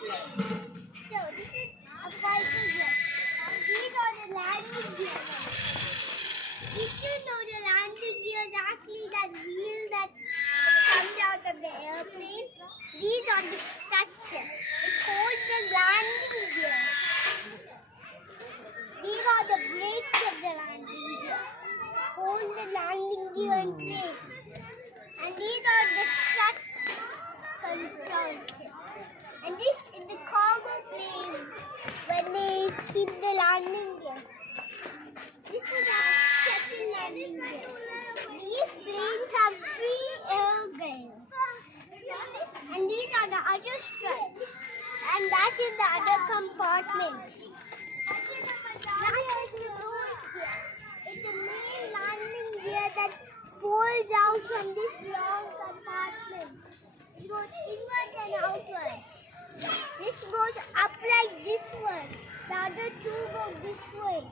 aeroplane. So this is a fighter jet. These are the landing gears. Did you know the landing gear is actually that wheel that comes out of the airplane? These are the structure. It holds the landing gear. These are the brakes of the landing gear. Hold the landing gear in place. And these are the struts controls. And this is the cargo plane when they keep the landing gear. This is a second landing gear. These planes have 3 air gates. And these are the other struts. And that is the other compartment. That is the nose gear. It's the main landing gear that folds out from this long compartment. It goes inwards and outwards. This goes up like this one. The other 2 go this way.